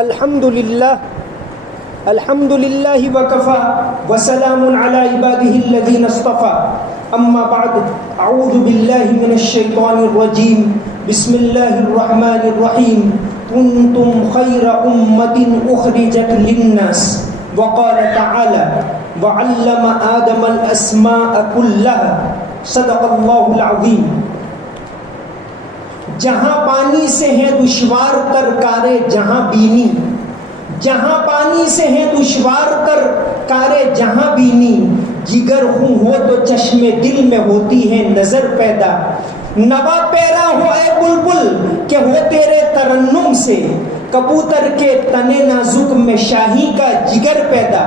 الحمد للہ وکفا وسلام علی عباده الذین اصطفى اما بعد اعوذ باللہ من الشیطان الرجیم بسم اللہ الرحمن الرحیم کنتم خیر امت اخرجت للناس وقال تعالی وعلم آدم الاسماء كلها صدق اللہ العظیم. جہاں پانی سے ہے دشوار تر کارے جہاں بینی، جہاں پانی سے ہے دشوار تر کارے جہاں بینی، جگر خوں ہو تو چشم دل میں ہوتی ہے نظر پیدا، نوا پیرا ہو اے بلبل کہ ہو تیرے ترنم سے، کبوتر کے تنے نازک میں شاہی کا جگر پیدا،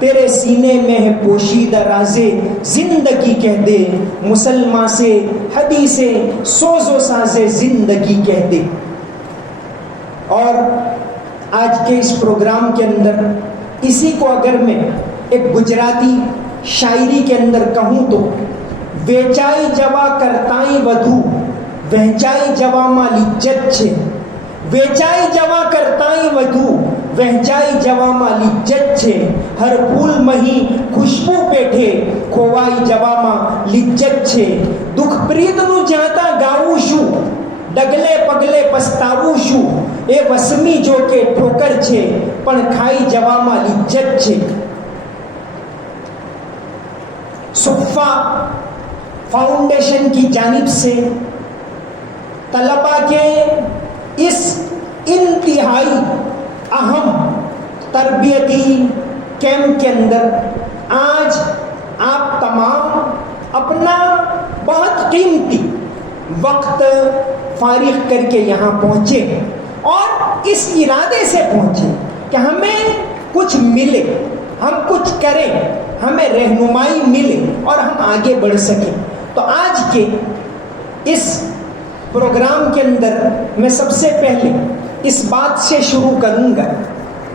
تیرے سینے میں ہے پوشیدہ رازے زندگی کہہ دے، مسلمان سے حدیث سوز و ساز زندگی کہہ دے. اور آج کے اس پروگرام کے اندر اسی کو اگر میں ایک گجراتی شاعری کے اندر کہوں تو ویچائی جوا کرتائی ودھو وہچائی جوا مالی جت چھے، ویچائی جوا کرتائی ودھو وہچائی جوا مالی جت چھے، ہر پھول مہی خوشبو پیٹھے کھوائی جوا ماں لجت چھے، دکھ پرید نو جاتا گاؤ شو ڈگلے پگلے پستاو شو، اے وسمی جو کے ٹھوکر چھے پن کھائی جوا ماں لجت چھے. صفا فاؤنڈیشن کی جانب سے طلباء کے اس انتہائی اہم تربیتی کیمپ کے اندر آج آپ تمام اپنا بہت قیمتی وقت فارغ کر کے یہاں پہنچے اور اس ارادے سے پہنچے کہ ہمیں کچھ ملے، ہم کچھ کریں، ہمیں رہنمائی ملے اور ہم آگے بڑھ سکیں. تو آج کے اس پروگرام کے اندر میں سب سے پہلے اس بات سے شروع کروں گا.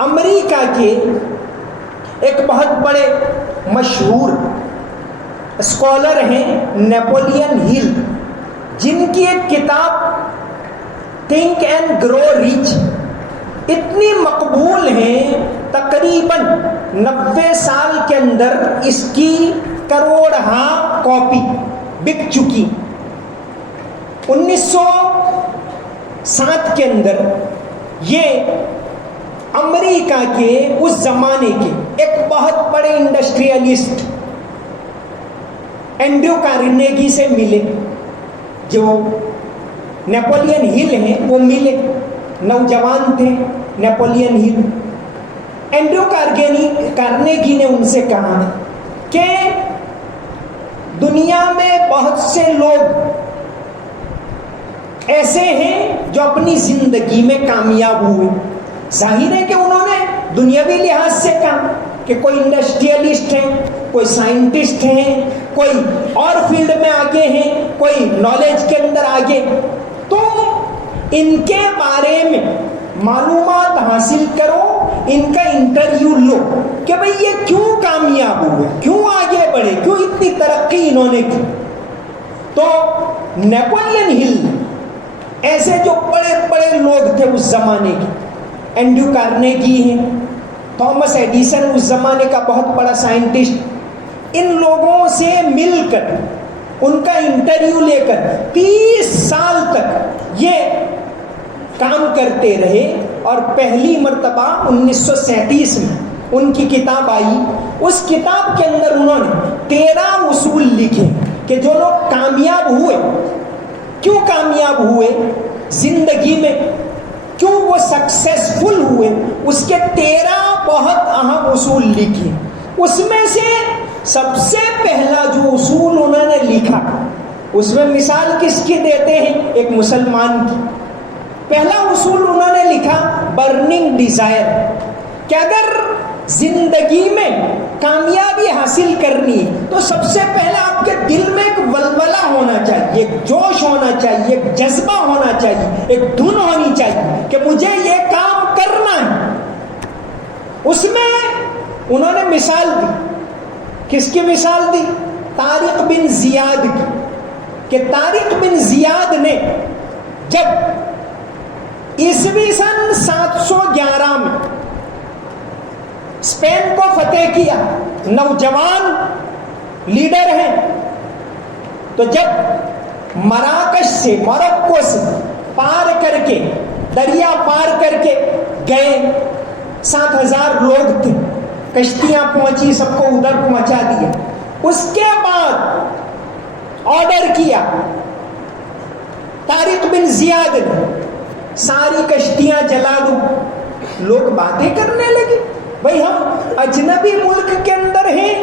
امریکہ کے ایک بہت بڑے مشہور اسکالر ہیں نیپولین ہل، جن کی ایک کتاب تھنک اینڈ گرو ریچ اتنی مقبول ہیں، تقریباً 90 سال کے اندر اس کی کروڑہا کاپی بک چکی. 1907 کے اندر یہ امریکہ کے اس زمانے کے ایک بہت بڑے انڈسٹریلسٹ اینڈریو کارنیگی سے ملے، جو نیپولین ہل ہیں وہ ملے، نوجوان تھے نیپولین ہل. اینڈریو کارنیگی نے ان سے کہا کہ دنیا میں بہت سے لوگ ایسے ہیں جو اپنی زندگی میں کامیاب ہوئے. ظاہر ہے کہ انہوں نے دنیاوی لحاظ سے کہا کہ کوئی انڈسٹریلسٹ ہیں، کوئی سائنٹسٹ ہیں، کوئی اور فیلڈ میں آگے ہیں، کوئی نالج کے اندر آگے. تو ان کے بارے میں معلومات حاصل کرو، ان کا انٹرویو لو کہ بھئی یہ کیوں کامیاب ہوئے، کیوں آگے بڑھے، کیوں اتنی ترقی انہوں نے کی. تو نیپولین ہل ایسے جو بڑے بڑے لوگ تھے اس زمانے کے، اینڈریو کارنیگی ہیں، تھامس ایڈیسن اس زمانے کا بہت بڑا سائنٹسٹ، ان لوگوں سے مل کر ان کا انٹرویو لے کر 30 سال تک یہ کام کرتے رہے. اور پہلی مرتبہ 1937 میں ان کی کتاب آئی. اس کتاب کے اندر انہوں نے 13 اصول لکھے کہ جو لوگ کامیاب ہوئے، کیوں کامیاب ہوئے زندگی میں، کیوں وہ سکسیسفل ہوئے، اس کے 13 بہت اہم اصول لکھے. اس میں سے سب سے پہلا جو اصول انہوں نے لکھا، اس میں مثال کس کی دیتے ہیں؟ ایک مسلمان کی. پہلا اصول انہوں نے لکھا برننگ ڈیزائر، کہ اگر زندگی میں کامیابی حاصل کرنی ہے تو سب سے پہلے آپ کے دل میں ایک ولولہ ہونا چاہیے، ایک جوش ہونا چاہیے، ایک جذبہ ہونا چاہیے، ایک دھن ہونی چاہیے کہ مجھے یہ کام کرنا ہے. اس میں انہوں نے مثال دی. کس کی مثال دی؟ طارق بن زیاد کی. کہ طارق بن زیاد نے جب عیسوی سن 711 میں اسپین کو فتح کیا، نوجوان لیڈر ہیں. تو جب مراکش سے، موروکو سے پار کر کے، دریا پار کر کے گئے، 7,000 لوگ تھے، کشتیاں پہنچی، سب کو ادھر پہنچا دیا. اس کے بعد آرڈر کیا طارق بن زیاد نے، ساری کشتیاں جلا دو. لوگ باتیں کرنے لگے، بھائی ہم اجنبی ملک کے اندر ہیں،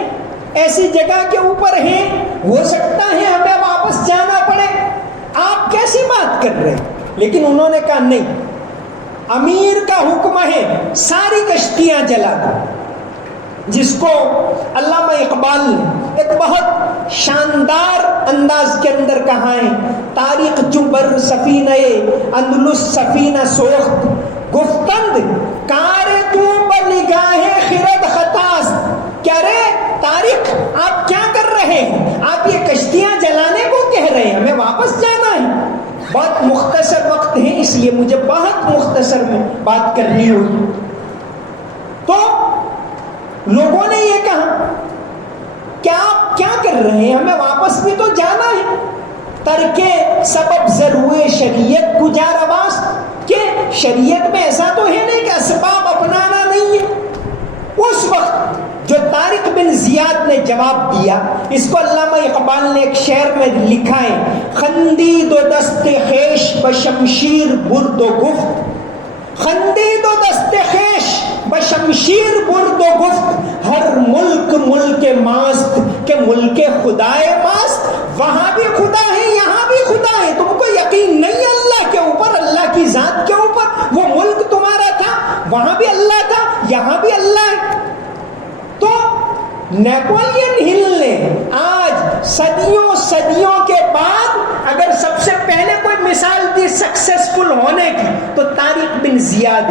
ایسی جگہ کے اوپر ہیں، ہو سکتا ہے ہمیں واپس جانا پڑے، آپ کیسی بات کر رہے ہیں؟ لیکن انہوں نے کہا نہیں، امیر کا حکم ہے ساری کشتیاں جلا دو. جس کو علامہ اقبال نے ایک بہت شاندار انداز کے اندر کہا ہے، تاریخ جبر سفینہ اندلس سفینہ سوخت گفتند کار تو بنگاہ خرد خطاست. کیا رے تاریخ، آپ کیا کر رہے ہیں؟ آپ یہ کشتیاں جلانے کو کہہ رہے ہیں، ہمیں واپس جانا ہے. بہت مختصر وقت ہے، اس لیے مجھے بہت مختصر میں بات کرنی ہوگی. تو لوگوں نے یہ کہا کہ آپ کیا کر رہے ہیں، ہمیں واپس بھی تو جانا ہے. ترکے سبب ضرور شریعت گجار آواز، کہ شریعت میں ایسا تو ہے نہیں کہ اسباب اپنانا نہیں ہے. اس وقت جو طارق بن زیاد نے جواب دیا، اس کو علامہ اقبال نے ایک شعر میں لکھا ہے، خندید و دست خیش بشمشیر برد و گفت، خندید و دست خیش بشمشیر برد و گفت، ہر ملک ملک ماست کہ ملک خدائے ماست. وہاں بھی خدا ہے، یہاں بھی خدا ہے. تم کو یقین نہیں اللہ کے اوپر، اللہ کی ذات کے اوپر؟ وہ ملک تمہارا تھا، وہاں بھی اللہ تھا، یہاں بھی اللہ ہے. تو نیپولین ہل نے آج صدیوں کے بعد اگر سب سے پہلے کوئی مثال دی سکسیسفل ہونے کی تو طارق بن زیاد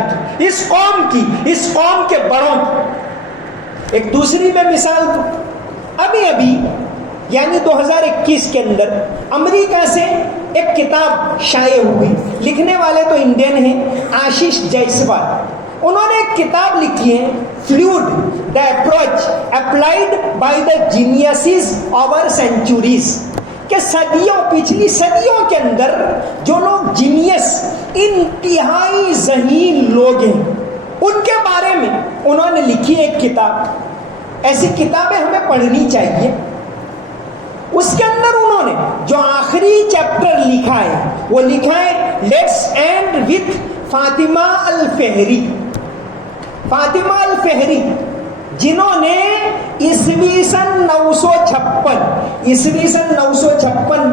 کی، اس قوم کے بڑوں کی. ایک دوسری میں مثال دوں، ابھی یعنی 2021 کے اندر امریکہ سے ایک کتاب شائع ہوئی، لکھنے والے تو انڈین ہیں، آشیش جیسوال. انہوں نے ایک کتاب لکھی ہے، followed the approach applied by the geniuses over centuries, کہ پچھلی صدیوں کے اندر جو لوگ جینیس، انتہائی ذہین لوگ ہیں، ان کے بارے میں انہوں نے لکھی ایک کتاب. ایسی کتابیں ہمیں پڑھنی چاہیے. اس کے اندر انہوں نے جو آخری چیپٹر لکھا ہے وہ لکھا ہے let's end with Fatima Al-Fihri. Fatima Al-Fihri جنہوں نے عیسوی سن 956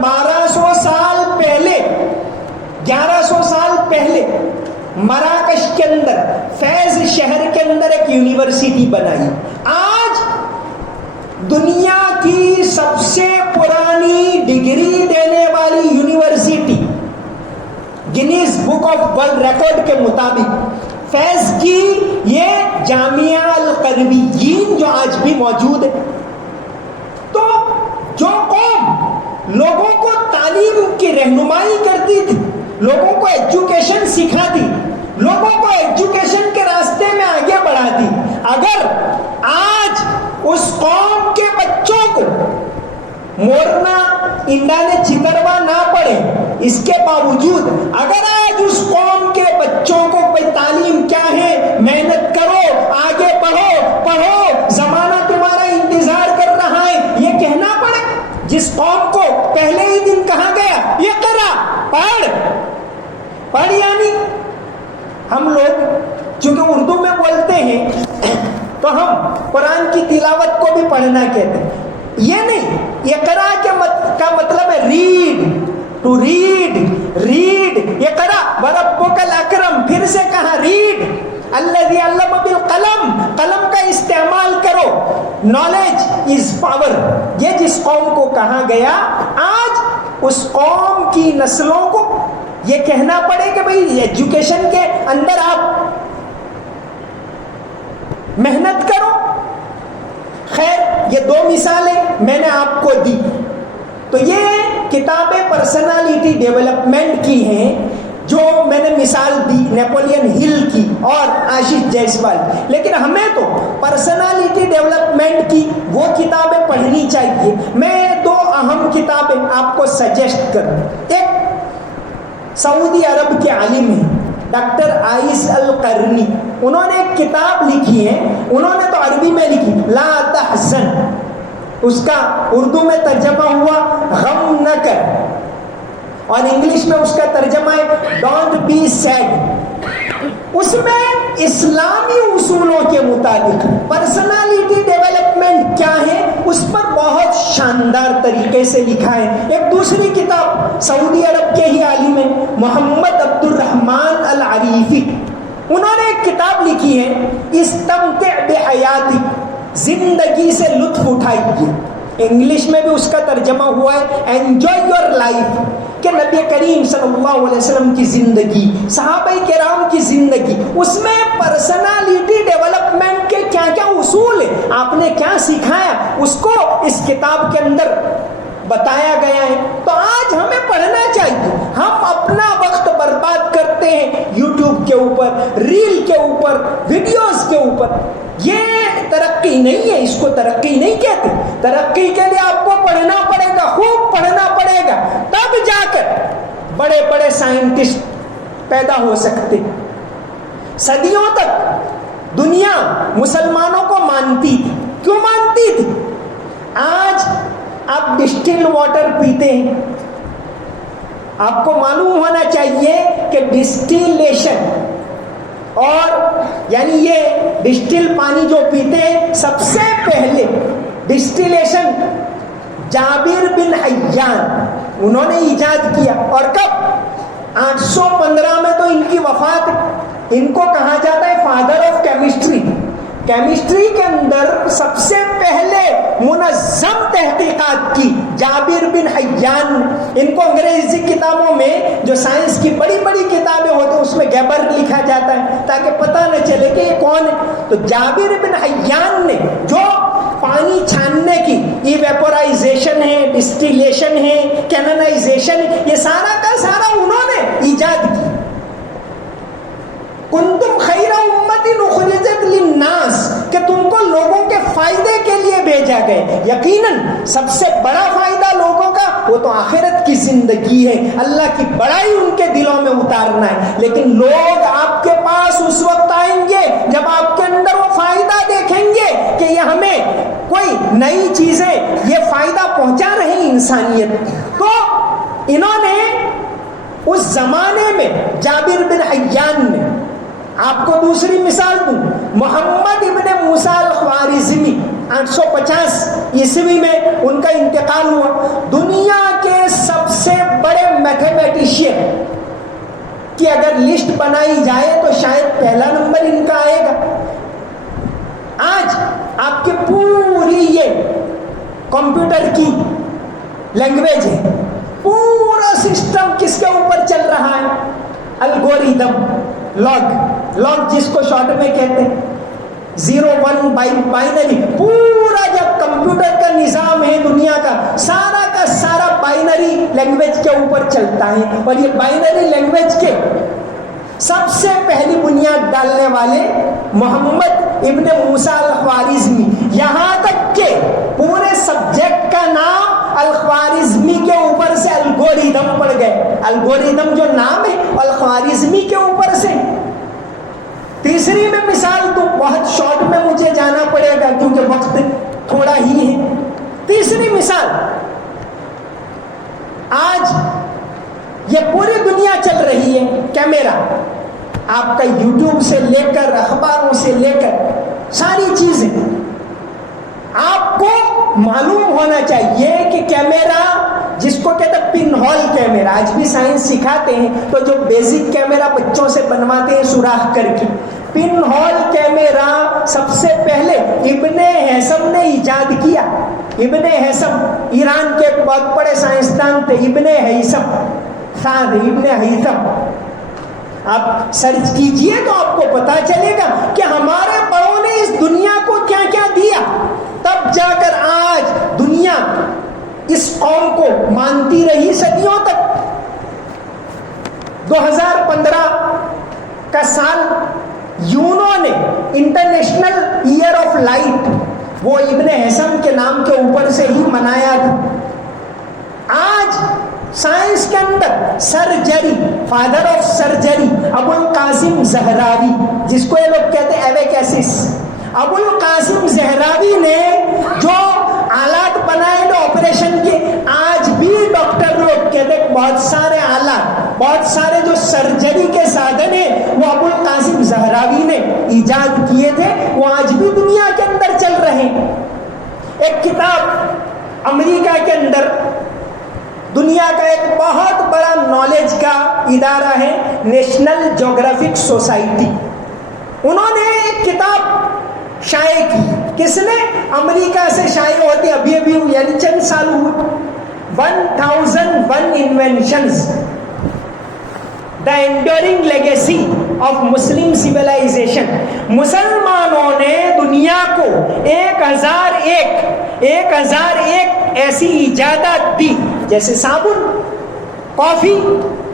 1200 سال پہلے، 1100 سال پہلے مراکش کے اندر، فیض شہر کے اندر ایک یونیورسٹی بنائی. آج دنیا کی سب سے پرانی ڈگری دینے والی university Guinness book of world record کے مطابق فیض کی یہ جامعہ القرویین جو آج بھی موجود ہے. تو جو قوم لوگوں کو تعلیم کی رہنمائی کرتی تھی، لوگوں کو ایجوکیشن سکھاتی، لوگوں کو ایجوکیشن کے راستے میں آگے بڑھاتی، اگر آج اس قوم کے بچوں کو مورنا انڈانے چتروا نہ پڑے، اس کے باوجود اگر آج اس قوم کے بچوں کو کوئی تعلیم کیا ہے، محنت کرو، آگے پڑھو، زمانہ تمہارا انتظار کر رہا ہے، یہ کہنا پڑے، جس قوم کو پہلے ہی دن کہا گیا یہ کرا، پڑھ یعنی ہم لوگ چونکہ اردو میں بولتے ہیں تو ہم قرآن کی تلاوت کو بھی پڑھنا کہتے ہیں. یہ نہیں، اقرا کا مطلب ہے ریڈ، ٹو ریڈ. اقرا وربک الاکرم، پھر سے کہا ریڈ. الذی علم بالقلم، قلم کا استعمال کرو. Knowledge is power. یہ جس قوم کو کہا گیا، آج اس قوم کی نسلوں کو یہ کہنا پڑے کہ بھئی ایجوکیشن کے اندر آپ محنت کرو. خیر، یہ دو مثالیں میں نے آپ کو دی. تو یہ کتابیں پرسنالٹی ڈیولپمنٹ کی ہیں جو میں نے مثال دی نیپولین ہل کی اور آشیش جیسوال، لیکن ہمیں تو پرسنالٹی ڈیولپمنٹ کی وہ کتابیں پڑھنی چاہیے. میں 2 اہم کتابیں آپ کو سجیسٹ کروں. ایک سعودی عرب کے عالم ہیں ڈاکٹر عائز القرنی، انہوں نے ایک کتاب لکھی ہے، انہوں نے تو عربی میں لکھی لا تحزن، اس کا اردو میں ترجمہ ہوا غم نہ کر، اور انگلش میں اس کا ترجمہ ہے ڈونٹ بی سیڈ. اس میں اسلامی اصولوں کے مطابق پرسنالٹی ڈیولپمنٹ کیا ہے اس پر بہت شاندار طریقے سے لکھا ہے. ایک دوسری کتاب سعودی عرب کے ہی عالم ہیں محمد عبد الرحمن العریفی، انہوں نے ایک کتاب لکھی ہے استمتع بحیاتک، زندگی سے لطف اٹھائیے. انگلش میں بھی اس کا ترجمہ ہوا ہے انجوائے یور لائف، کہ نبی کریم صلی اللہ علیہ وسلم کی زندگی، صحابہ کرام کی زندگی، اس میں پرسنالٹی ڈیولپمنٹ کے کیا کیا اصول ہیں، آپ نے کیا سکھایا، اس کو اس کتاب کے اندر بتایا گیا ہے. تو آج ہمیں پڑھنا چاہیے. ہم اپنا وقت برباد کرتے ہیں یوٹیوب کے اوپر، ریل کے اوپر، ویڈیوز کے اوپر. یہ ترقی نہیں ہے، اس کو ترقی نہیں کہتے. ترقی کے لیے آپ کو پڑھنا پڑے گا، خوب پڑھنا پڑے گا، تب جا کر بڑے بڑے سائنٹسٹ پیدا ہو سکتے. صدیوں تک دنیا مسلمانوں کو مانتی تھی. کیوں مانتی تھی؟ آج آپ ڈسٹل واٹر پیتے ہیں، آپ کو معلوم ہونا چاہیے کہ ڈسٹیلیشن، اور یعنی یہ ڈسٹل پانی جو پیتے ہیں، سب سے پہلے ڈسٹیلیشن جابر بن حیان انہوں نے ایجاد کیا. اور کب؟ 815 میں تو ان کی وفات. ان کو کہا جاتا ہے فادر آف کیمسٹری. کیمسٹری کے اندر سب سے پہلے منظم تحقیقات کی جابر بن حیان. ان کو انگریزی کتابوں میں جو سائنس کی بڑی بڑی کتابیں ہوتی ہیں اس میں گیبر لکھا جاتا ہے تاکہ پتہ نہ چلے کہ یہ کون ہے. تو جابر بن حیان نے جو پانی چھاننے کی ایویپورائزیشن ہے، ڈسٹیلیشن ہے، کیننائزیشن ہے، یہ سارا کا سارا انہوں نے ایجاد کی. کنتم خیر امت اخرجت للناس، کہ تم کو لوگوں کے فائدے کے لیے بھیجا گئے. یقیناً سب سے بڑا فائدہ لوگوں کا وہ تو آخرت کی زندگی ہے، اللہ کی بڑائی ان کے دلوں میں اتارنا ہے. لیکن لوگ آپ کے پاس اس وقت آئیں گے جب آپ کے اندر وہ فائدہ دیکھیں گے کہ یہ ہمیں کوئی نئی چیزیں یہ فائدہ پہنچا رہے ہیں انسانیت. تو انہوں نے اس زمانے میں جابر بن حیان نے، آپ کو دوسری مثال دوں، محمد ابن موسیٰ الخوارزمی 850 عیسوی میں ان کا انتقال ہوا. دنیا کے سب سے بڑے میتھمیٹیشین کی اگر لسٹ بنائی جائے تو شاید پہلا نمبر ان کا آئے گا. آج آپ کی پوری یہ کمپیوٹر کی لینگویج ہے، پورا سسٹم کس کے اوپر چل رہا ہے؟ الگوریدم، لاگ جس کو شارٹ میں کہتے ہیں، 0-1 بائنری. پورا جب کمپیوٹر کا نظام ہے دنیا کا سارا بائنری لینگویج کے اوپر چلتا ہے. اور یہ بائنری لینگویج کے سب سے پہلی بنیاد ڈالنے والے محمد ابن موسیٰ الخوارزمی. یہاں تک کہ پورے سبجیکٹ کا نام الخوارزمی کے اوپر سے الگوریدم پڑ گئے. الگوریدم جو نام ہے الخوارزمی کے اوپر سے. تیسری میں مثال تو بہت شارٹ میں مجھے جانا پڑے گا کیونکہ وقت تھوڑا ہی ہے. تیسری مثال، آج یہ پوری دنیا چل رہی ہے کیمرہ. آپ کا یوٹیوب سے لے کر اخباروں سے لے کر ساری چیزیں، آپ کو معلوم ہونا چاہیے کہ کیمرہ جس کو کہتے ہیں پن ہول کیمرہ، آج بھی سائنس سکھاتے ہیں تو جو بیسک کیمرہ بچوں سے بنواتے ہیں سوراخ کر کے، پن ہول کیمرہ سب سے پہلے ابن ہیثم نے ایجاد کیا. ابن ہیثم ایران کے ایک بہت بڑے سائنسدان تھے، ابن ہیثم. آپ سرچ کیجئے تو آپ کو پتا چلے گا کہ ہمارے بڑوں نے اس دنیا کو کیا کیا دیا. تب جا کر آج دنیا اس قوم کو مانتی رہی صدیوں تک. 2015 کا سال یونو نے انٹرنیشنل ایئر آف لائٹ وہ ابن حزم کے نام کے اوپر سے ہی منایا تھا۔ آج سائنس کے اندر سرجری، فادر آف سرجری ابو القاسم زہراوی، جس کو یہ لوگ کہتے ہیں ایویکیسس، ابو القاسم زہراوی نے جو آلات بنائے نا آپریشن کے، آج بھی ڈاکٹر لوگ کہتے ہیں بہت سارے آلات، بہت سارے جو سرجری کے سادھن ہیں وہ ابو القاسم زہراوی نے ایجاد کیے تھے، وہ آج بھی دنیا کے اندر چل رہے ہیں۔ ایک کتاب امریکہ کے اندر، دنیا کا ایک بہت بڑا نالج کا ادارہ ہے نیشنل جیوگرافک سوسائٹی، انہوں نے ایک کتاب شائع کی۔ کس نے؟ امریکہ سے شائع ہوتی ابھی یعنی چند سال ہوئے۔ 1001 inventions, the enduring legacy of Muslim civilization۔ مسلمانوں نے دنیا کو 1001 ایسی ایجادات دی، جیسے صابن، کافی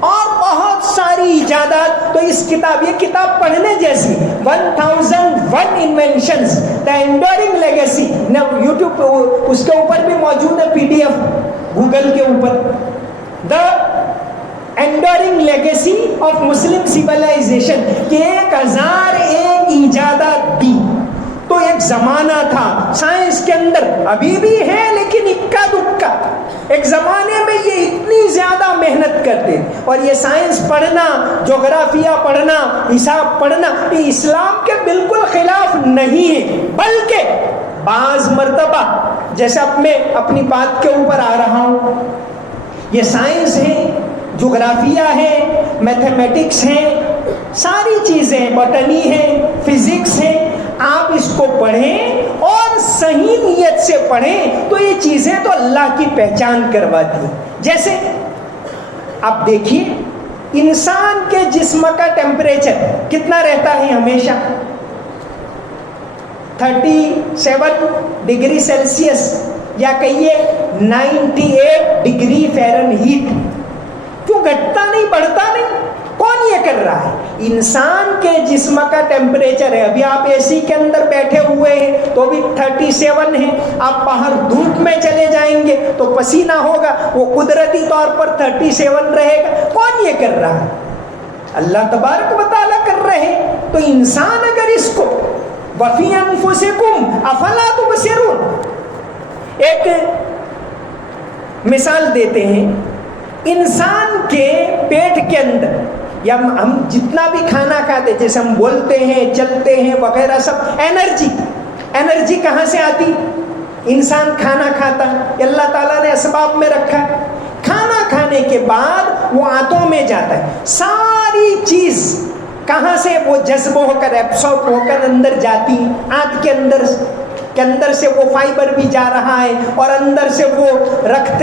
اور بہت ساری ایجادات۔ تو اس کتاب، یہ کتاب پڑھنے جیسی 1001 inventions, the enduring legacy، YouTube پہ اس کے اوپر بھی موجود ہے PDF، گوگل کے اوپر، the enduring legacy of Muslim civilization، کہ 1001 ایجادات دی۔ تو ایک زمانہ تھا سائنس کے اندر، ابھی بھی ہے لیکن اکا دکا، ایک زمانے میں یہ اتنی زیادہ محنت کرتے، اور یہ سائنس پڑھنا، جغرافیہ پڑھنا، حساب پڑھنا، یہ اسلام کے بالکل خلاف نہیں ہے، بلکہ بعض مرتبہ، جیسے اب میں اپنی بات کے اوپر آ رہا ہوں، یہ سائنس ہے، جغرافیہ ہے، میتھمیٹکس ہے، ساری چیزیں، باٹنی ہے، فزکس ہے، آپ اس کو پڑھیں اور صحیح نیت سے پڑھیں تو یہ چیزیں تو اللہ کی پہچان کرواتی ہیں۔ جیسے آپ دیکھیے انسان کے جسم کا ٹیمپریچر کتنا رہتا ہے ہمیشہ؟ 37 ڈگری سیلسیس، یا کہیے 98 ڈگری فیرنہیٹ۔ کیوں گھٹتا نہیں، بڑھتا نہیں؟ کون یہ کر رہا ہے؟ انسان کے جسم کا ٹیمپریچر ہے، ابھی آپ اے سی کے اندر بیٹھے ہوئے ہیں تو بھی 37 ہے، آپ باہر دھوپ میں چلے جائیں گے تو پسینہ ہوگا، وہ قدرتی طور پر 37 رہے گا۔ کون یہ کر رہا ہے؟ اللہ تبارک و تعالیٰ کر رہے ہیں۔ تو انسان اگر اس کو وَفِي أَنفُسِكُمْ أَفَلَا تُبْصِرُونَ، ایک مثال دیتے ہیں، انسان کے پیٹ کے اندر، یا ہم جتنا بھی کھانا کھاتے، جیسے ہم بولتے ہیں، چلتے ہیں وغیرہ، سب انرجی کہاں سے آتی؟ انسان کھانا کھاتا ہے، اللہ تعالیٰ نے اسباب میں رکھا ہے، کھانا کھانے کے بعد وہ آنتوں میں جاتا ہے، ساری چیز کہاں سے وہ جذب ہو کر، ایبسارب ہو کر اندر جاتی، آنت کے اندر سے وہ فائبر بھی جا رہا ہے، اور اندر سے وہ رکت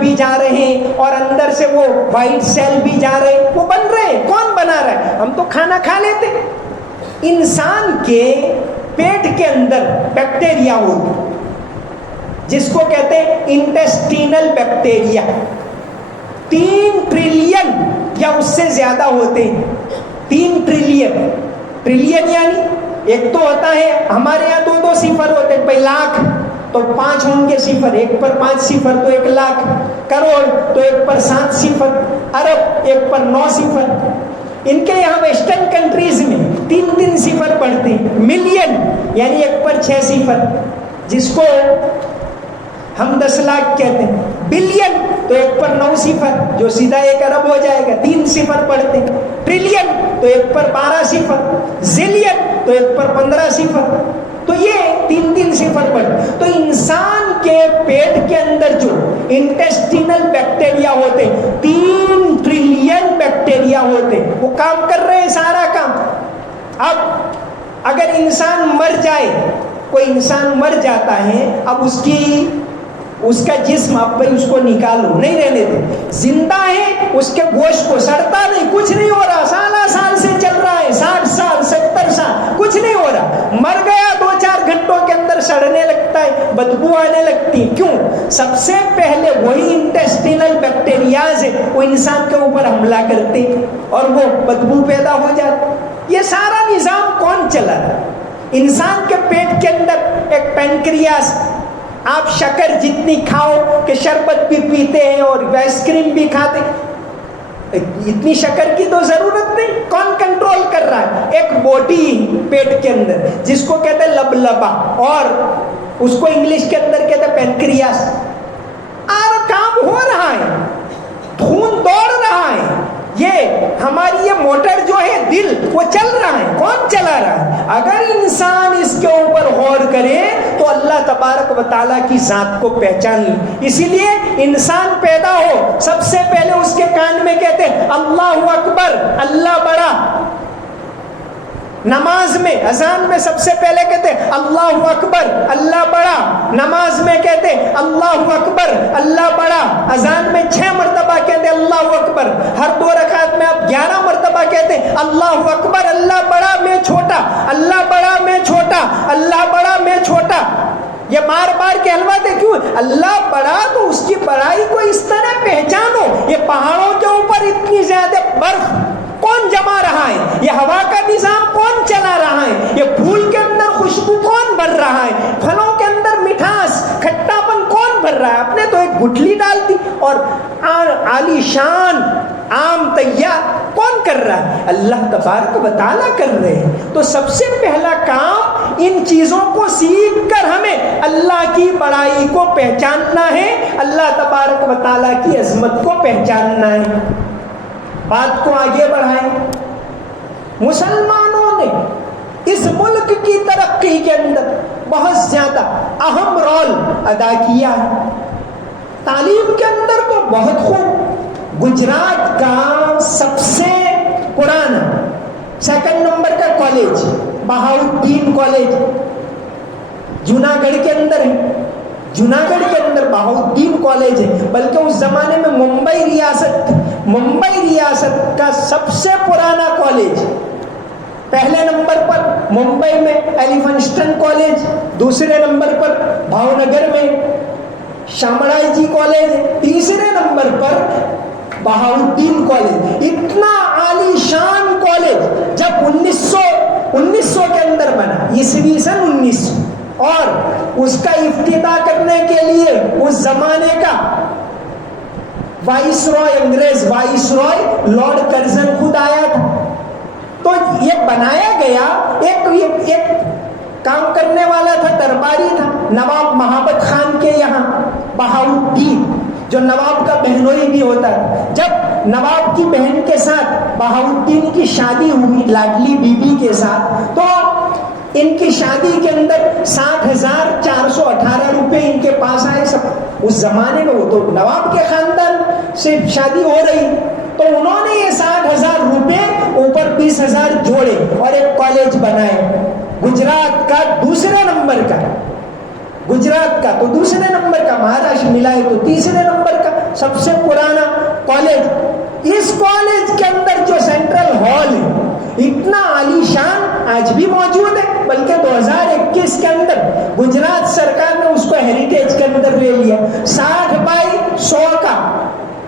بھی جا رہے ہیں، اور اندر سے وہ وائٹ سیل بھی جا رہے ہیں، وہ بن رہے ہیں۔ کون بنا رہا ہے؟ ہم تو کھانا کھا لیتے۔ انسان کے پیٹ کے اندر بیکٹیریا ہوتی، جس کو کہتے ہیں انٹسٹینل بیکٹیریا، 3 ٹریلین یا اس سے زیادہ ہوتے ہیں۔ 3 ٹریلین یعنی ایک تو ہوتا ہے، ہمارے یہاں 2 صفر ہوتے ہیں، لاکھ تو 5 ہوں گے صفر، 1 پر 5 صفر تو 1 لاکھ، کروڑ تو 1 پر 7 صفر، ارب 1 پر 9 صفر۔ ان کے یہاں ویسٹرن کنٹریز میں 3 صفر پڑھتے ہیں۔ ملین یعنی 1 پر 6 صفر، جس کو ہم 10 لاکھ کہتے ہیں۔ بلین تو 1 پر 9 صفر، جو سیدھا 1 ارب ہو جائے گا، 3 صفر پڑھتے ہیں۔ ٹریلین تو 1 پر 12 صفر، زلین تو 1 پر 15 صفر، تو یہ 3 صفر پڑھتے۔ تو انسان کے پیٹ کے اندر جو انٹسٹینل بیکٹیریا ہوتے ہیں، 3 ٹریلین بیکٹیریا ہوتے ہیں، وہ کام کر رہے ہیں سارا کام۔ اب اگر انسان مر جائے، کوئی انسان مر جاتا ہے، اب اس کا جسم، اب بھائی اس کو نکالو، نہیں رہنے دے، زندہ ہے، اس کے گوشت کو سڑتا نہیں، کچھ نہیں ہو رہا، سال سے چل رہا ہے، 60 سال 70 سال، کچھ نہیں ہو رہا، مر گیا 2-4 گھنٹوں کے اندر سڑنے لگتا ہے، بدبو آنے لگتی ہے۔ کیوں؟ سب سے پہلے وہی انٹسٹینل بیکٹیریا امراض ہے وہ انسان کے اوپر حملہ کرتے اور وہ بدبو پیدا ہو جاتی. یہ سارا نظام کون چلا رہا؟ انسان کے پیٹ کے اندر ایک پینکریاس. آپ شکر جتنی کھاؤ کہ شربت بھی پیتے ہیں اور آئس کریم بھی کھاتے، اتنی شکر کی تو ضرورت نہیں. کون کنٹرول کر رہا ہے؟ ایک بوٹی پیٹ کے اندر جس کو کہتے ہیں لبلبا، اور اس کو انگلش کے اندر کہتے ہیں پینکریاس. اور کام ہو رہا ہے، خون دوڑ رہا ہے. یہ ہماری یہ موٹر جو ہے دل، وہ چل رہا ہے. کون چلا رہا ہے؟ اگر انسان اس کے اوپر غور کرے تو اللہ تبارک و تعالیٰ کی ذات کو پہچان لے. اسی لیے انسان پیدا ہو سب سے پہلے اس کے کان میں کہتے ہیں اللہ اکبر، اللہ بڑا. نماز میں اذان میں سب سے پہلے کہتے ہیں اللہ اکبر، اللہ بڑا. نماز میں کہتے ہیں اللہ اکبر، اللہ بڑا. اذان میں 6 مرتبہ کہتے ہیں اللہ اکبر. ہر 2 رکعت میں آپ 11 مرتبہ کہتے ہیں اللہ اکبر، اللہ بڑا میں چھوٹا، اللہ بڑا میں چھوٹا، اللہ بڑا میں چھوٹا. یہ بار بار کہلواتے کیوں؟ اللہ بڑا تو اس کی بڑائی کو اس طرح پہچانو. یہ پہاڑوں کے اوپر اتنی زیادہ برف کون جما رہا ہے؟ یہ ہوا کا نظام کون چلا رہا ہے؟ یہ پھول کے اندر خوشبو کون بھر رہا ہے؟ پھلوں کے اندر مٹھاس کھٹا پن کون بھر رہا ہے؟ آپ نے تو ایک گٹھلی ڈال دی اور عالی شان آم تیار کون کر رہا ہے؟ اللہ تبارک و تعالیٰ کر رہے ہیں. تو سب سے پہلا کام ان چیزوں کو سیکھ کر ہمیں اللہ کی بڑائی کو پہچاننا ہے، اللہ تبارک و تعالیٰ کی عظمت کو پہچاننا ہے. بات کو آگے بڑھائیں. مسلمانوں نے اس ملک کی ترقی کے اندر بہت زیادہ اہم رول ادا کیا ہے. تعلیم کے اندر تو بہت خوب. گجرات کا سب سے پرانا 2nd نمبر کا کالج بہاؤدین کالج جوناگڑھ کے اندر ہے. جوناگڑھ کے اندر بہاؤدین کالج ہے. بلکہ اس زمانے میں ممبئی ریاست کا سب سے پرانا کالج. پہلے نمبر پر ممبئی میں ایلیفنسٹن کالج، دوسرے نمبر پر بھاؤنگر میں شامرائی جی کالج، تیسرے نمبر پر بہاؤدین کالج. اتنا عالی شان کالج جب 1900 کے اندر بنا، عیسوی سن 1900، اور اس کا افتتاح کرنے کے لیے اس زمانے کا وائس رائے، انگریز وائس رائے لارڈ کرزن خود آیا تھا. تو یہ بنایا گیا، ایک کام کرنے والا تھا، درباری تھا نواب محبت خان کے یہاں بہاؤدین، جو نواب کا بہنوئی بھی ہوتا ہے. جب نواب کی بہن کے ساتھ بہاؤدین کی شادی ہوئی، لاڈلی بی بی کے ساتھ، تو ان کی شادی کے اندر 60,418 روپے ان کے پاس آئے. سب اس زمانے میں، وہ تو نواب کے خاندان سے شادی ہو رہی، تو انہوں نے یہ 60,000 روپے اوپر 20,000 جوڑے اور ایک کالج بنائے. گجرات کا دوسرے نمبر کا، گجرات کا تو دوسرے نمبر کا، مہاراشٹر ملائے تو تیسرے نمبر کا سب سے پرانا کالج. اس کالج کے اندر جو سینٹرل ہال ہے اتنا عالی شان آج بھی موجود ہے. بلکہ 2021 کے اندر گجرات سرکار نے اس کو ہیریٹیج کے اندر لے لیا. 60x100 کا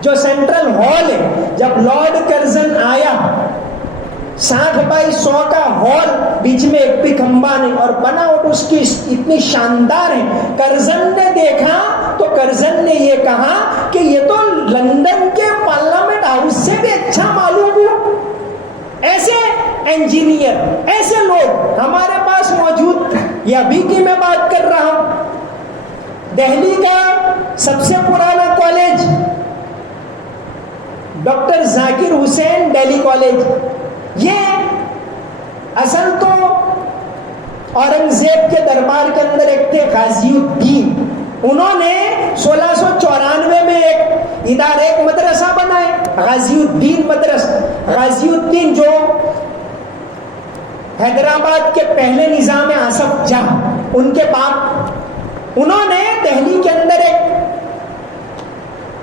جو سینٹرل ہال ہے، جب لارڈ کرزن آیا 60x100 کا ہال، بیچ میں ایک بھی کھمبا نہیں، اور بناوٹ اس کی اتنی شاندار ہے. کرزن نے دیکھا تو کرزن نے یہ کہا کہ یہ تو لندن کے پارلیمنٹ ہاؤس سے بھی اچھا معلوم ہوا. ایسے انجینئر، ایسے لوگ ہمارے پاس موجود تھے. یہ ابھی کی میں بات کر رہا ہوں. دہلی کا سب سے پرانا کالج ڈاکٹر ذاکر حسین دہلی کالج. یہ اصل تو اورنگزیب کے دربار کے اندر ایک تھے غازی الدین. انہوں نے 1694 میں ایک ادارہ، ایک مدرسہ بنائے، غازی الدین مدرسہ. غازی الدین جو حیدرآباد کے پہلے نظام آصف جاہ، ان کے باپ، انہوں نے دہلی کے اندر ایک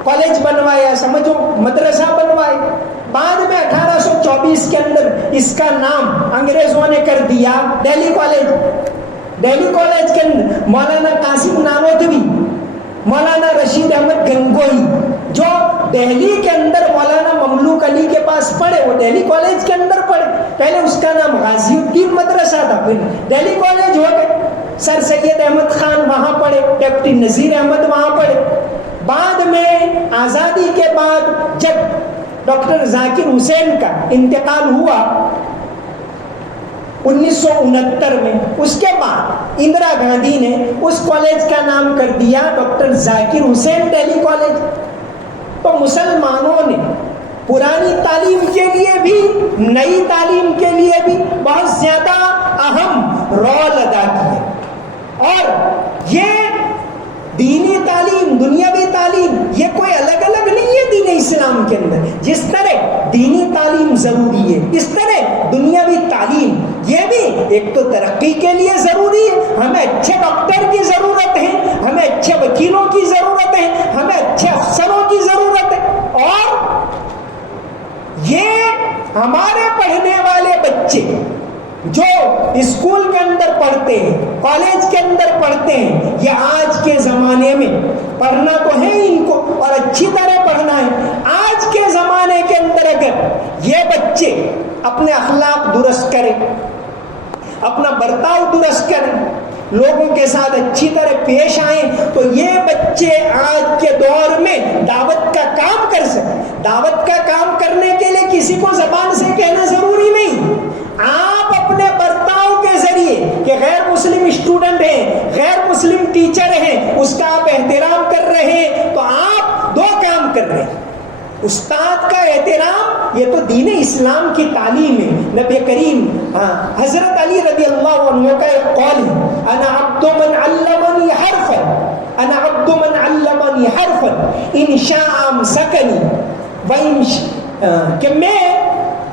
کالج بنوایا، سمجھو مدرسہ بنوائے. بعد میں 1824 کے اندر اس کا نام انگریزوں نے کر دیا دہلی کالج. دہلی کالج کے اندر مولانا قاسم نانوتوی، مولانا رشید احمد گنگوئی، جو دہلی کے اندر مولانا مملوک علی کے پاس پڑھے، وہ دہلی کالج کے اندر پڑھے، پہلے اس کا نام غازی الدین مدرسہ تھا، پھر دہلی کالج ہو گئے، سر سید احمد خان وہاں پڑھے، ڈپٹی نذیر احمد وہاں پڑھے۔ بعد میں آزادی کے بعد جب ڈاکٹر ذاکر حسین کا انتقال ہوا 1969 میں، اس کے بعد اندرا گاندھی نے اس کالج کا نام کر دیا ڈاکٹر ذاکر حسین دہلی کالج۔ تو مسلمانوں نے پرانی تعلیم کے لیے بھی نئی تعلیم کے لیے بھی بہت زیادہ اہم رول ادا کیا، اور یہ دینی تعلیم دنیاوی تعلیم یہ کوئی الگ الگ نہیں ہے دین اسلام کے اندر۔ جس طرح دینی تعلیم ضروری ہے اس طرح دنیاوی تعلیم یہ بھی ایک تو ترقی کے لیے ضروری ہے، ہمیں اچھے ڈاکٹر کی ضرورت ہے، ہمیں اچھے وکیلوں کی ضرورت ہے، ہمیں اچھے افسروں کی ضرورت ہے، اور یہ ہمارے پڑھنے والے بچے جو اسکول کے اندر پڑھتے ہیں، کالج کے اندر پڑھتے ہیں، یہ آج کے زمانے میں پڑھنا تو ہے ان کو اور اچھی طرح پڑھنا ہے۔ آج کے زمانے کے اندر اگر یہ بچے اپنے اخلاق درست کریں، اپنا برتاؤ درست کریں، لوگوں کے ساتھ اچھی طرح پیش آئیں، تو یہ بچے آج کے دور میں دعوت کا کام کر سکیں۔ دعوت کا کام کرنے کے لیے کسی کو زبان سے کہنا ضروری نہیں، آپ اپنے برتاؤ کے ذریعے کہ غیر مسلم اسٹوڈنٹ ہیں، غیر مسلم ٹیچر ہیں، اس کا آپ احترام کر رہے ہیں، تو آپ دو کام کر رہے ہیں۔ استاد کا احترام یہ تو دین اسلام کی تعلیم ہے۔ نبی کریم حضرت علی رضی اللہ عنہ کا ایک قول ہے، انا عبد من علمنی حرفا، انا عبد من علمنی حرفا ان شاء امسکنی کہ میں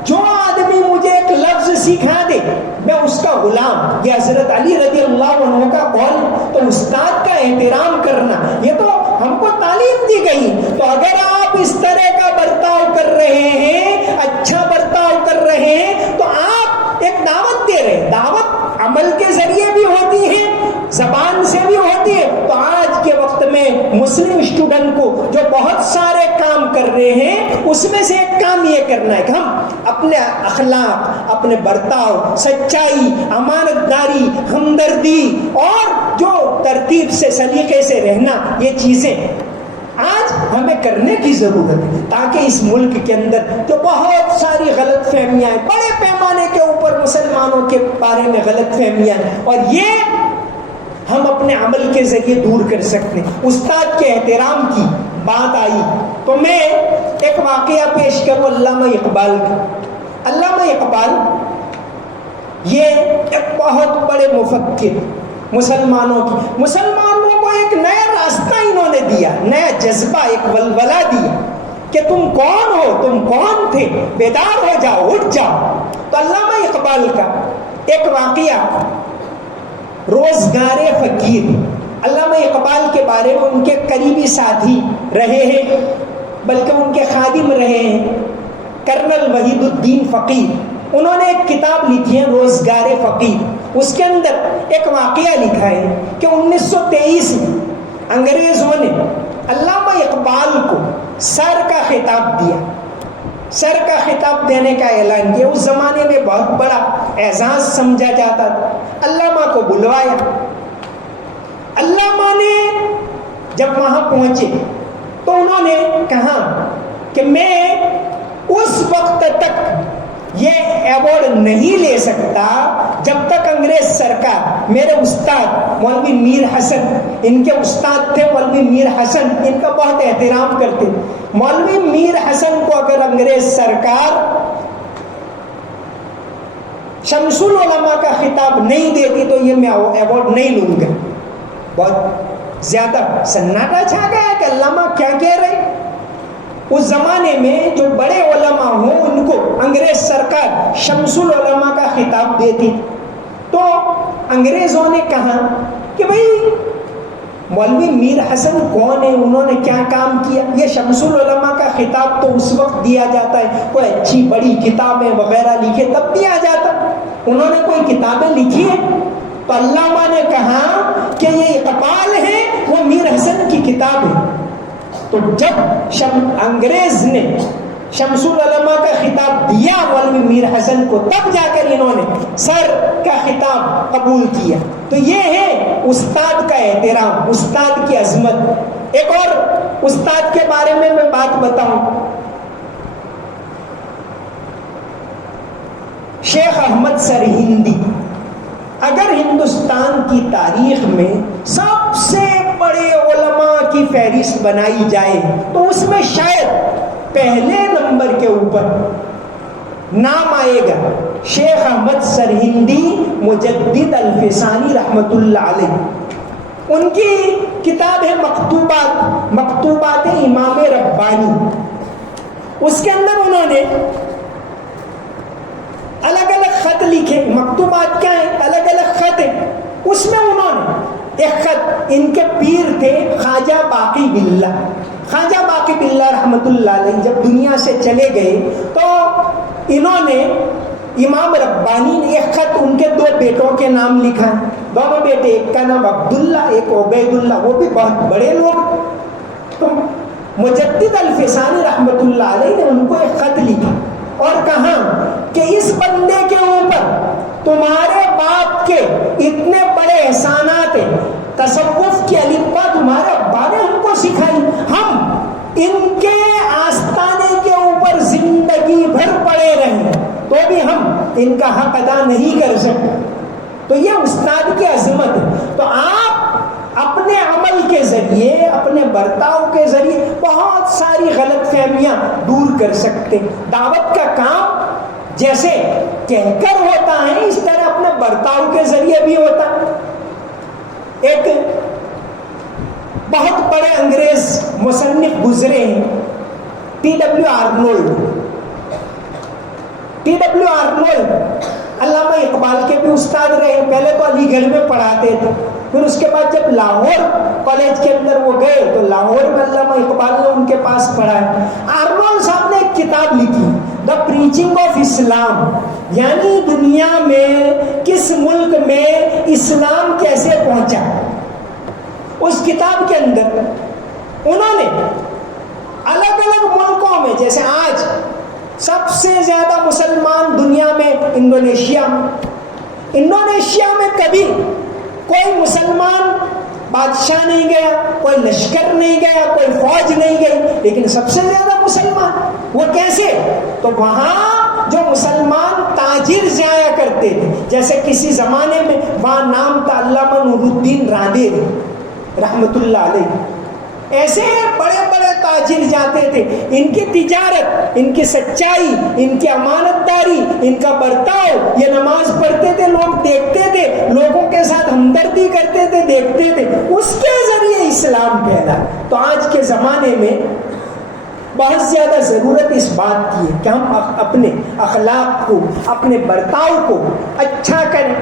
جو آدمی مجھے ایک لفظ سکھا دے میں اس کا غلام۔ یہ حضرت علی رضی اللہ عنہ کا قول۔ تو استاد کا احترام کرنا یہ تو ہم کو تعلیم دی گئی، تو اگر آپ اس طرح کا برتاؤ کر رہے ہیں، اچھا برتاؤ کر رہے ہیں، تو آپ ایک دعوت دے رہے ہیں۔ دعوت عمل کے ذریعے بھی ہوتی ہے، زبان سے بھی ہوتی ہے۔ تو آج کے وقت میں مسلم اسٹوڈنٹ کو جو بہت سارے کام کر رہے ہیں، اس میں سے ایک کام یہ کرنا ہے کہ ہم اپنے اخلاق، اپنے برتاؤ، سچائی، امانت داری، ہمدردی اور جو ترتیب سے سلیقے سے رہنا، یہ چیزیں آج ہمیں کرنے کی ضرورت ہے، تاکہ اس ملک کے اندر جو بہت ساری غلط فہمیاں ہیں، بڑے پیمانے کے اوپر مسلمانوں کے بارے میں غلط فہمیاں ہیں، اور یہ ہم اپنے عمل کے ذریعے دور کر سکتے ہیں۔ استاد کے احترام کی بات آئی تو میں ایک واقعہ پیش کروں علامہ اقبال کا۔ علامہ اقبال یہ ایک بہت بڑے مفکر، مسلمانوں کو ایک نیا راستہ انہوں نے دیا، نیا جذبہ، ایک ولولہ دیا کہ تم کون ہو، تم کون تھے، بیدار ہو جاؤ، اٹھ جاؤ۔ تو علامہ اقبال کا ایک واقعہ روزگار فقیر، علامہ اقبال کے بارے میں ان کے قریبی ساتھی رہے ہیں، بلکہ ان کے خادم رہے ہیں، کرنل وحید الدین فقیر، انہوں نے ایک کتاب لکھی ہے روزگار فقیر۔ اس کے اندر ایک واقعہ لکھا ہے کہ 1923 میں انگریزوں نے علامہ اقبال کو سر کا خطاب دیا، سر کا خطاب دینے کا اعلان کیا۔ اس زمانے میں بہت بڑا اعزاز سمجھا جاتا تھا۔ علامہ کو بلوایا، علامہ نے جب وہاں پہنچے تو انہوں نے کہا کہ میں اس وقت تک یہ ایوارڈ نہیں لے سکتا جب تک انگریز سرکار، میرے استاد مولوی میر حسن، ان کے استاد تھے مولوی میر حسن، ان کا بہت احترام کرتے، مولوی میر حسن کو اگر انگریز سرکار شمس العلماء کا خطاب نہیں دیتی تو یہ میں ایوارڈ نہیں لوں گا۔ بہت زیادہ سناٹا چھا گیا کہ علامہ کیا کہہ رہے۔ اس زمانے میں جو بڑے علماء ہوں ان کو انگریز سرکار شمس العلماء کا خطاب دیتی، تو انگریزوں نے کہا کہ بھئی مولوی میر حسن کون ہے، انہوں نے کیا کام کیا، یہ شمس العلماء کا خطاب تو اس وقت دیا جاتا ہے، کوئی اچھی بڑی کتابیں وغیرہ لکھے تب دیا جاتا، انہوں نے کوئی کتابیں لکھی ہیں؟ تو علامہ نے کہا کہ یہ اقبال ہے، وہ میر حسن کی کتاب ہے۔ تو جب انگریز نے شمس العلماء کا خطاب دیا مولوی میر حسن کو، تب جا کر انہوں نے سر کا خطاب قبول کیا. تو یہ ہے استاد کا احترام، استاد کی عظمت. ایک اور استاد کے بارے میں بات بتاؤں. شیخ احمد سرہندی، اگر ہندوستان کی تاریخ میں سب سے بڑے علماء کی فہرست بنائی جائے تو اس میں شاید پہلے نمبر کے اوپر نام آئے گا شیخ احمد سرہندی مجدد الفسانی رحمت اللہ علیہ. ان کی کتاب ہے مکتوبات، مکتوبات امام ربانی. اس کے اندر انہوں نے الگ الگ خط لکھے. مکتوبات کیا ہیں؟ الگ الگ خط ہیں. اس میں انہوں نے ایک خط، ان کے پیر تھے خواجہ باقی باللہ. خواجہ باقی باللہ رحمت اللہ علیہ جب دنیا سے چلے گئے تو انہوں نے امام ربانی نے ایک خط ان کے دو بیٹوں کے نام لکھا. دونوں بیٹے، ایک کا نام عبداللہ، ایک عبید اللہ، وہ بھی بہت بڑے لوگ. تو مجدد الفسانی رحمت اللہ علیہ نے ان کو ایک خط لکھا اور کہا کہ اس بندے کے اوپر تمہارے باپ کے اتنے بڑے احسانات ہیں، تصوف کی الفبا تمہارے ابا نے ہم کو سکھائی، ہم ان کے آستانے کے اوپر زندگی بھر پڑے رہیں تو بھی ہم ان کا حق ادا نہیں کر سکتے. تو یہ استاد کی عظمت ہے. تو آپ اپنے عمل کے ذریعے، اپنے برتاؤ کے ذریعے بہت ساری غلط فہمیاں دور کر سکتے. دعوت کا کام جیسے کہہ کر ہوتا ہے اس طرح اپنے برتاؤ کے ذریعے بھی ہوتا ہے. ایک بہت بڑے انگریز مصنف گزرے ہیں، T W Arnold. T W Arnold علامہ اقبال کے بھی استاد رہے. پہلے تو علی گڑھ میں پڑھاتے تھے، پھر اس کے بعد جب لاہور کالج کے اندر وہ گئے تو لاہور میں علامہ اقبال نے ان کے پاس پڑھایا. آرنولڈ صاحب نے ایک کتاب لکھی، دا پریچنگ آف اسلام، یعنی دنیا میں کس ملک میں اسلام کیسے پہنچا. اس کتاب کے اندر انہوں نے الگ الگ ملکوں میں، جیسے آج سب سے زیادہ مسلمان دنیا میں انڈونیشیا میں کبھی کوئی مسلمان بادشاہ نہیں گیا، کوئی لشکر نہیں گیا، کوئی فوج نہیں گئی، لیکن سب سے زیادہ مسلمان. وہ کیسے؟ تو وہاں جو مسلمان تاجر جایا کرتے تھے، جیسے کسی زمانے میں وہاں نام تھا علامہ نور الدین راندیر رحمت اللہ علیہ. ایسے بڑے بڑے تاجر جاتے تھے. ان کی تجارت، ان کی سچائی، ان کی امانت داری، ان کا برتاؤ، یہ نماز پڑھتے تھے، لوگ دیکھتے تھے، لوگوں کے ساتھ ہمدردی کرتے تھے، دیکھتے تھے، اس کے ذریعے اسلام پھیلا. تو آج کے زمانے میں بہت زیادہ ضرورت اس بات کی ہے کہ ہم اپنے اخلاق کو، اپنے برتاؤ کو اچھا کریں،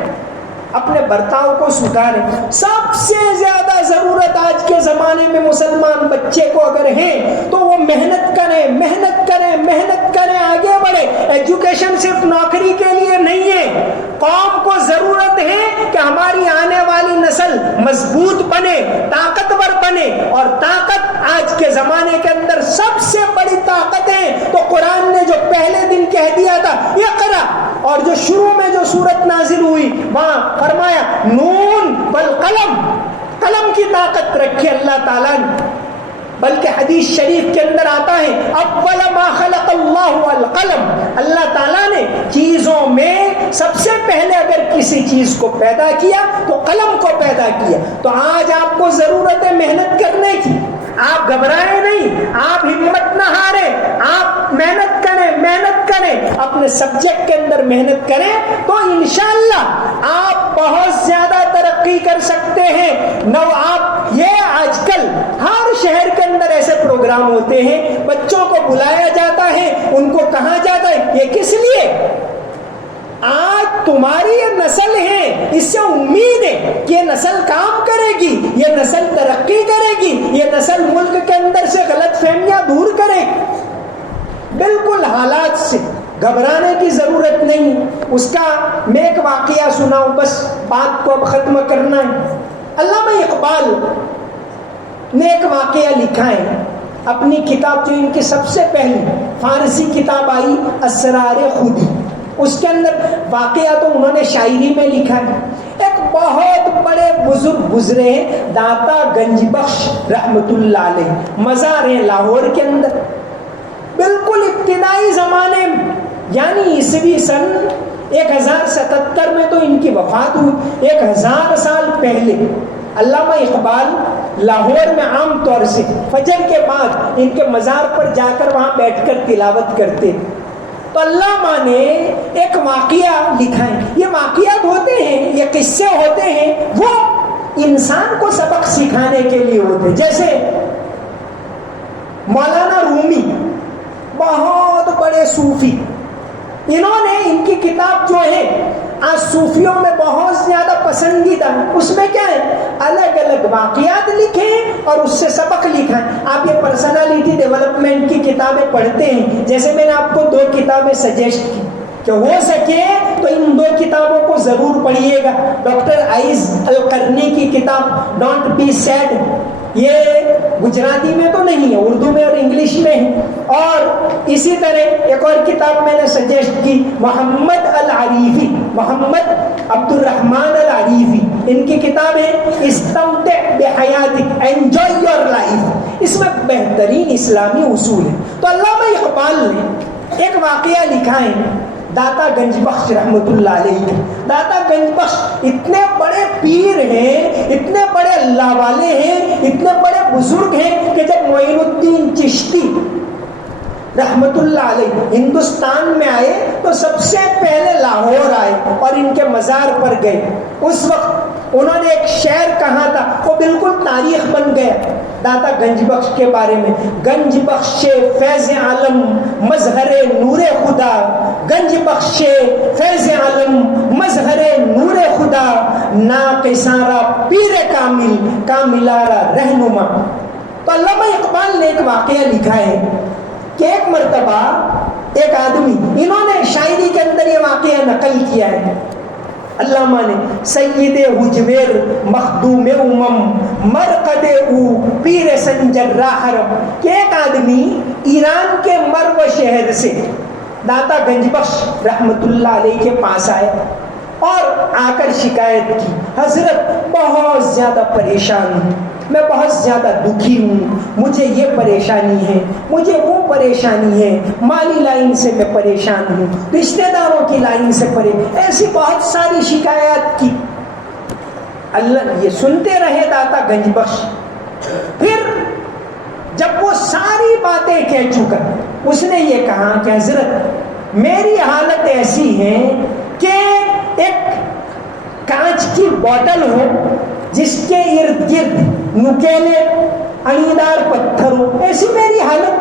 اپنے برتاؤ کو سدھاریں. سب سے زیادہ ضرورت آج کے زمانے میں مسلمان بچے کو اگر ہے تو وہ محنت کریں، محنت کریں، محنت کریں، آگے بڑھے. ایجوکیشن صرف نوکری کے لیے نہیں ہے. قوم کو ضرورت ہے کہ ہماری آنے والی نسل مضبوط بنے، طاقتور بنے. اور طاقت آج کے زمانے کے اندر سب سے بڑی طاقت ہے. تو قرآن نے جو پہلے دن کہہ دیا تھا اقرا، اور جو شروع میں جو سورت نازل ہوئی وہاں فرمایا نون والقلم، قلم کی طاقت رکھی اللہ تعالیٰ نے. بلکہ حدیث شریف کے اندر آتا ہے اول ما خلق اللہ القلم، اللہ تعالیٰ نے چیزوں میں سب سے پہلے اگر کسی چیز کو پیدا کیا تو قلم کو پیدا کیا. تو آج آپ کو ضرورت ہے محنت کرنے کی. آپ گھبرائیں نہیں، آپ ہمت نہ ہاریں، آپ محنت کریں، محنت کریں، اپنے سبجیکٹ کے اندر محنت کریں تو انشاءاللہ آپ بہت زیادہ ترقی کر سکتے ہیں. نو آپ یہ آج کل ہر شہر کے اندر ایسے پروگرام ہوتے ہیں، بچوں کو بلایا جاتا ہے، ان کو کہا جاتا ہے یہ کس لیے؟ آج تمہاری یہ نسل ہے، اس سے امید ہے کہ یہ نسل کام کرے گی، یہ نسل ترقی کرے گی، یہ نسل ملک کے اندر سے غلط فہمیاں دور کرے گی. بالکل حالات سے گھبرانے کی ضرورت نہیں. اس کا میں ایک واقعہ سناؤں، بس بات کو اب ختم کرنا ہے. علامہ اقبال نے ایک واقعہ لکھا ہے. اپنی کتاب جو ان کی سب سے پہلی فارسی کتاب آئی اسرار خودی، اس کے اندر واقعہ تو انہوں نے شاعری میں لکھا ہے. ایک بہت بڑے بزرگ گزرے ہیں داتا گنج بخش رحمت اللہ علیہ، مزار ہے لاہور کے اندر، بالکل ابتدائی زمانے میں، یعنی عیسوی سن 1077 میں تو ان کی وفات ہوئی. 1000 سال پہلے علامہ اقبال لاہور میں عام طور سے فجر کے بعد ان کے مزار پر جا کر وہاں بیٹھ کر تلاوت کرتے. تو علامہ نے ایک واقعہ لکھا ہے. یہ واقعات ہوتے ہیں، یہ قصے ہوتے ہیں، وہ انسان کو سبق سکھانے کے لیے ہوتے ہیں. جیسے مولانا رومی بہت بڑے صوفی، انہوں نے ان کی کتاب جو ہے آج صوفیوں میں بہت زیادہ پسندیدہ، اس میں کیا ہے الگ الگ واقعات لکھے اور اس سے سبق لکھا ہے. آپ یہ پرسنالٹی ڈیولپمنٹ کی کتابیں پڑھتے ہیں، جیسے میں نے آپ کو 2 کتابیں سجیسٹ کی کہ ہو سکے تو ان 2 کتابوں کو ضرور پڑھیے گا. ڈاکٹر عائز القرنی کی کتاب ڈونٹ بی سیڈ، یہ گجراتی میں تو نہیں ہے، اردو میں اور انگلش میں ہے. اور اسی طرح ایک اور کتاب میں نے سجیسٹ کی محمد العریفی، محمد عبد الرحمن العریفی، ان کی کتاب ہے استمتع بحیاتک، انجوائے یور لائف. اس میں بہترین اسلامی اصول ہے. تو علامہ اقبال نے ایک واقعہ لکھا ہے داتا گنج بخش رحمت اللہ علیہ. داتا گنج بخش اتنے بڑے پیر ہیں، اتنے بڑے اللہ والے ہیں، اتنے بڑے بزرگ ہیں کہ جب معین الدین چشتی رحمت اللہ علیہ ہندوستان میں آئے تو سب سے پہلے لاہور آئے اور ان کے مزار پر گئے. اس وقت انہوں نے ایک شعر کہا تھا، وہ بالکل تاریخ بن گیا داتا گنج بخش کے بارے میں. گنج بخش فیض عالم مظہر نور خدا، گنج بخش فیض عالم مظہر نور خدا، ناقصارا پیر کامل کاملارا رہنما. تو علامہ اقبال نے ایک واقعہ لکھا ہے کہ ایک مرتبہ ایک آدمی، انہوں نے شاعری کے اندر یہ واقعہ نقل کیا ہے علامہ نے، سید حجویر مخدوم مرقد او پیر سنجر حرم، کہ ایک آدمی ایران کے مرو شہر سے داتا گنج بخش رحمت اللہ علیہ کے پاس آئے اور آ کر شکایت کی، حضرت بہت زیادہ پریشان ہوں، میں بہت زیادہ دکھی ہوں، مجھے یہ پریشانی ہے، مجھے وہ پریشانی ہے، مالی لائن سے میں پریشان ہوں، رشتہ داروں کی لائن سے ایسی بہت ساری شکایات کی. اللہ یہ سنتے رہے داتا گنج بخش. پھر جب وہ ساری باتیں کہہ چکا، اس نے یہ کہا کہ حضرت میری حالت ایسی ہے کہ ایک کانچ کی بوتل ہو جس کے ارد گرد نکیلے انیدار پتھر ہو، ایسی میری حالت.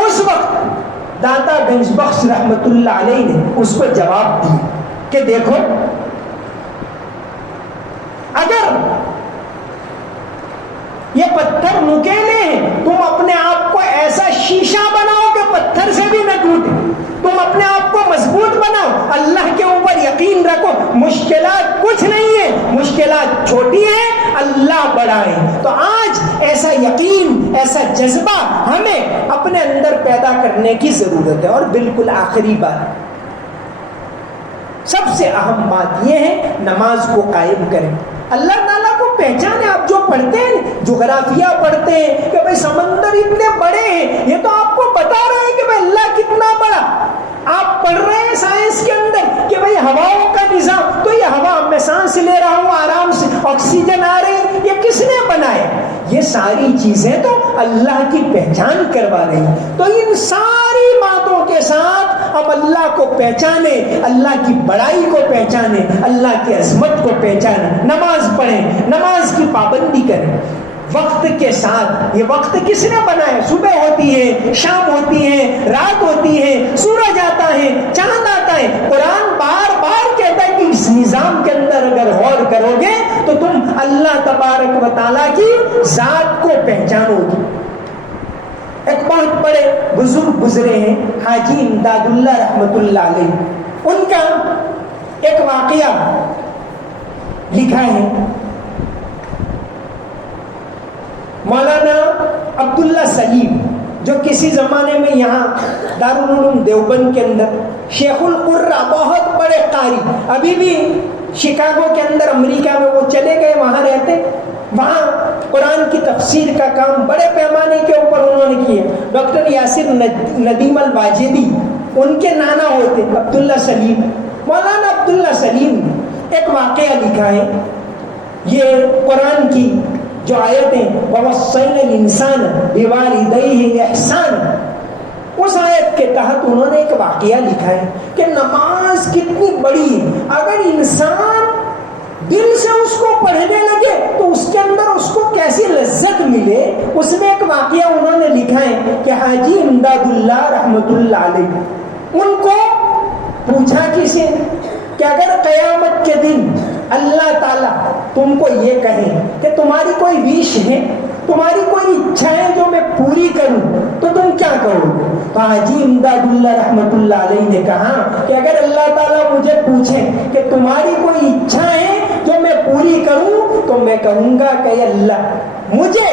اس وقت داتا گنج بخش رحمت اللہ علیہ نے اس کو جواب دیا کہ دیکھو، اگر یہ پتھر نکیلے ہیں، تم اپنے آپ کو ایسا شیشہ بناؤ کہ پتھر سے بھی نہ ٹوٹے، تم اپنے آپ کو مضبوط بناؤ، اللہ کے اوپر یقین رکھو، مشکلات کچھ نہیں ہے، مشکلات چھوٹی ہیں، اللہ بڑا ہے. تو آج ایسا یقین، ایسا جذبہ ہمیں اپنے اندر پیدا کرنے کی ضرورت ہے. اور بالکل آخری بات، سب سے اہم بات یہ ہے نماز کو قائم کریں، اللہ تعالیٰ کو پہچانے. آپ جو پڑھتے ہیں، جغرافیہ پڑھتے ہیں کہ بھائی سمندر اتنے بڑے ہیں، یہ تو آپ کو بتا رہے ہیں کہ بھائی اللہ کتنا بڑا. آپ پڑھ رہے ہیں سائنس کے اندر کہ بھائی ہواؤں کا نظام، تو یہ ہوا میں سانس لے رہا ہوں آرام سے، آکسیجن آ رہی ہے، یہ کس نے بنایا؟ یہ ساری چیزیں تو اللہ کی پہچان کروا رہی ہیں. تو ان ساری باتوں کے ساتھ اب اللہ کو پہچانے، اللہ کی بڑائی کو پہچانے، اللہ کی عظمت کو پہچانے، نماز پڑھیں، نماز کی پابندی کریں وقت کے ساتھ. یہ وقت کس نے بنایا؟ صبح ہوتی ہے، شام ہوتی ہے، رات ہوتی ہے، سورج آتا ہے، چاند آتا ہے. قرآن بار بار کہتا ہے کہ اس نظام کے اندر اگر غور کرو گے تو تم اللہ تبارک و تعالیٰ کی ذات کو پہچانو گی. ایک بہت بڑے بزرگ گزرے ہیں حاجی امداد اللہ رحمت اللہ علیہ، ان کا ایک واقعہ لکھا ہے. مولانا عبداللہ سلیم جو کسی زمانے میں یہاں دارالعلوم دیوبند کے اندر شیخ القرہ بہت بڑے قاری، ابھی بھی شکاگو کے اندر امریکہ میں وہ چلے گئے، وہاں رہتے، وہاں قرآن کی تفسیر کا کام بڑے پیمانے کے اوپر انہوں نے کیا۔ ڈاکٹر یاسر ندیم الواجدی ان کے نانا ہوتے عبداللہ سلیم۔ مولانا عبداللہ سلیم نے ایک واقعہ لکھا ہے، یہ قرآن کی جو آیتیں وَوَصَّيْنَا الْإِنسَانَ بِوَالِدَيْهِ إِحْسَانًا، اس آیت کے تحت انہوں نے ایک واقعہ لکھا ہے کہ نماز کتنی بڑی ہے، اگر انسان دل سے اس کو پڑھنے لگے تو اس کے اندر اس کو کیسی لذت ملے۔ اس میں ایک واقعہ انہوں نے لکھا ہے کہ حاجی امداد اللہ رحمت اللہ علیہ، ان کو پوچھا کسی کہ اگر قیامت کے دن اللہ تعالیٰ تم کو یہ کہیں کہ تمہاری کوئی ویش ہے، تمہاری کوئی اچھا ہے جو میں پوری کروں، تو تم کیا کرو گے؟ تو حاجی امداد اللہ رحمت اللہ علیہ نے کہا کہ اگر اللہ تعالیٰ مجھے پوچھے کہ تمہاری کوئی اچھا ہے جو میں پوری کروں، تو میں کہوں گا کہ اللہ مجھے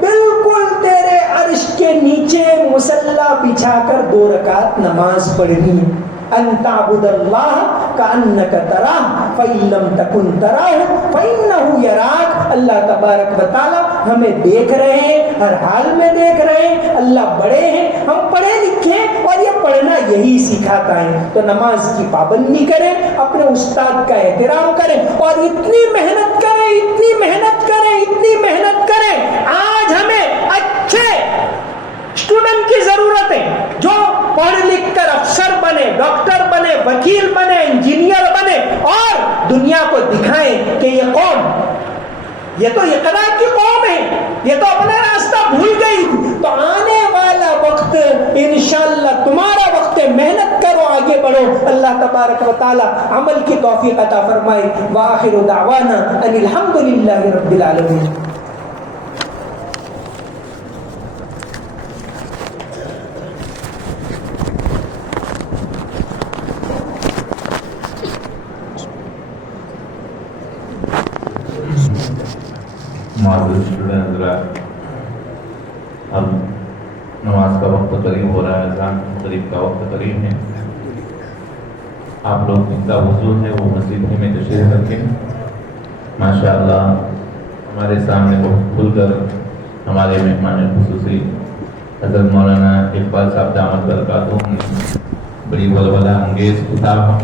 بالکل تیرے عرش کے نیچے مصلی بچھا کر 2 رکعت نماز پڑھنی ہے۔ ان تعبد اللہ کأنک تراہ فإن لم تکن تراہ فإنہ یراک۔ اللہ تبارک و تعالی ہمیں دیکھ رہے ہیں، ہر حال میں دیکھ رہے ہیں، اللہ بڑے ہیں، ہم پڑھے لکھے اور یہ پڑھنا یہی سکھاتا ہے۔ تو نماز کی پابندی کریں، اپنے استاد کا احترام کریں اور اتنی محنت کریں، اتنی محنت کریں، اتنی محنت کریں۔ آج ہمیں اچھے اسٹوڈنٹ کی ضرورت ہے جو پڑھ لکھ کر افسر بنے، ڈاکٹر بنے، وکیل بنے، انجینئر بنے اور دنیا کو دکھائیں کہ یہ قوم، یہ تو اقرا کی قوم ہے، یہ تو اپنا راستہ بھول گئی۔ تو آنے والا وقت انشاءاللہ تمہارا وقت ہے، محنت کرو، آگے بڑھو۔ اللہ تبارک و تعالی عمل کی توفیق عطا فرمائے۔ وآخر دعوانا ان الحمدللہ رب العالمین۔ معزز اسٹوڈنٹ حضرات، اب نماز کا وقت قریب ہو رہا ہے، اذان قریب کا وقت قریب ہے۔ آپ لوگ جن کا وضو ہے وہ مسجد میں تشریف رکھیں۔ ماشاءاللہ ہمارے سامنے بہت کھل کر ہمارے مہمان خصوصی حضرت مولانا اقبال صاحب دامت برکاتہ نے بڑی ولولہ انگیز کتاب ہم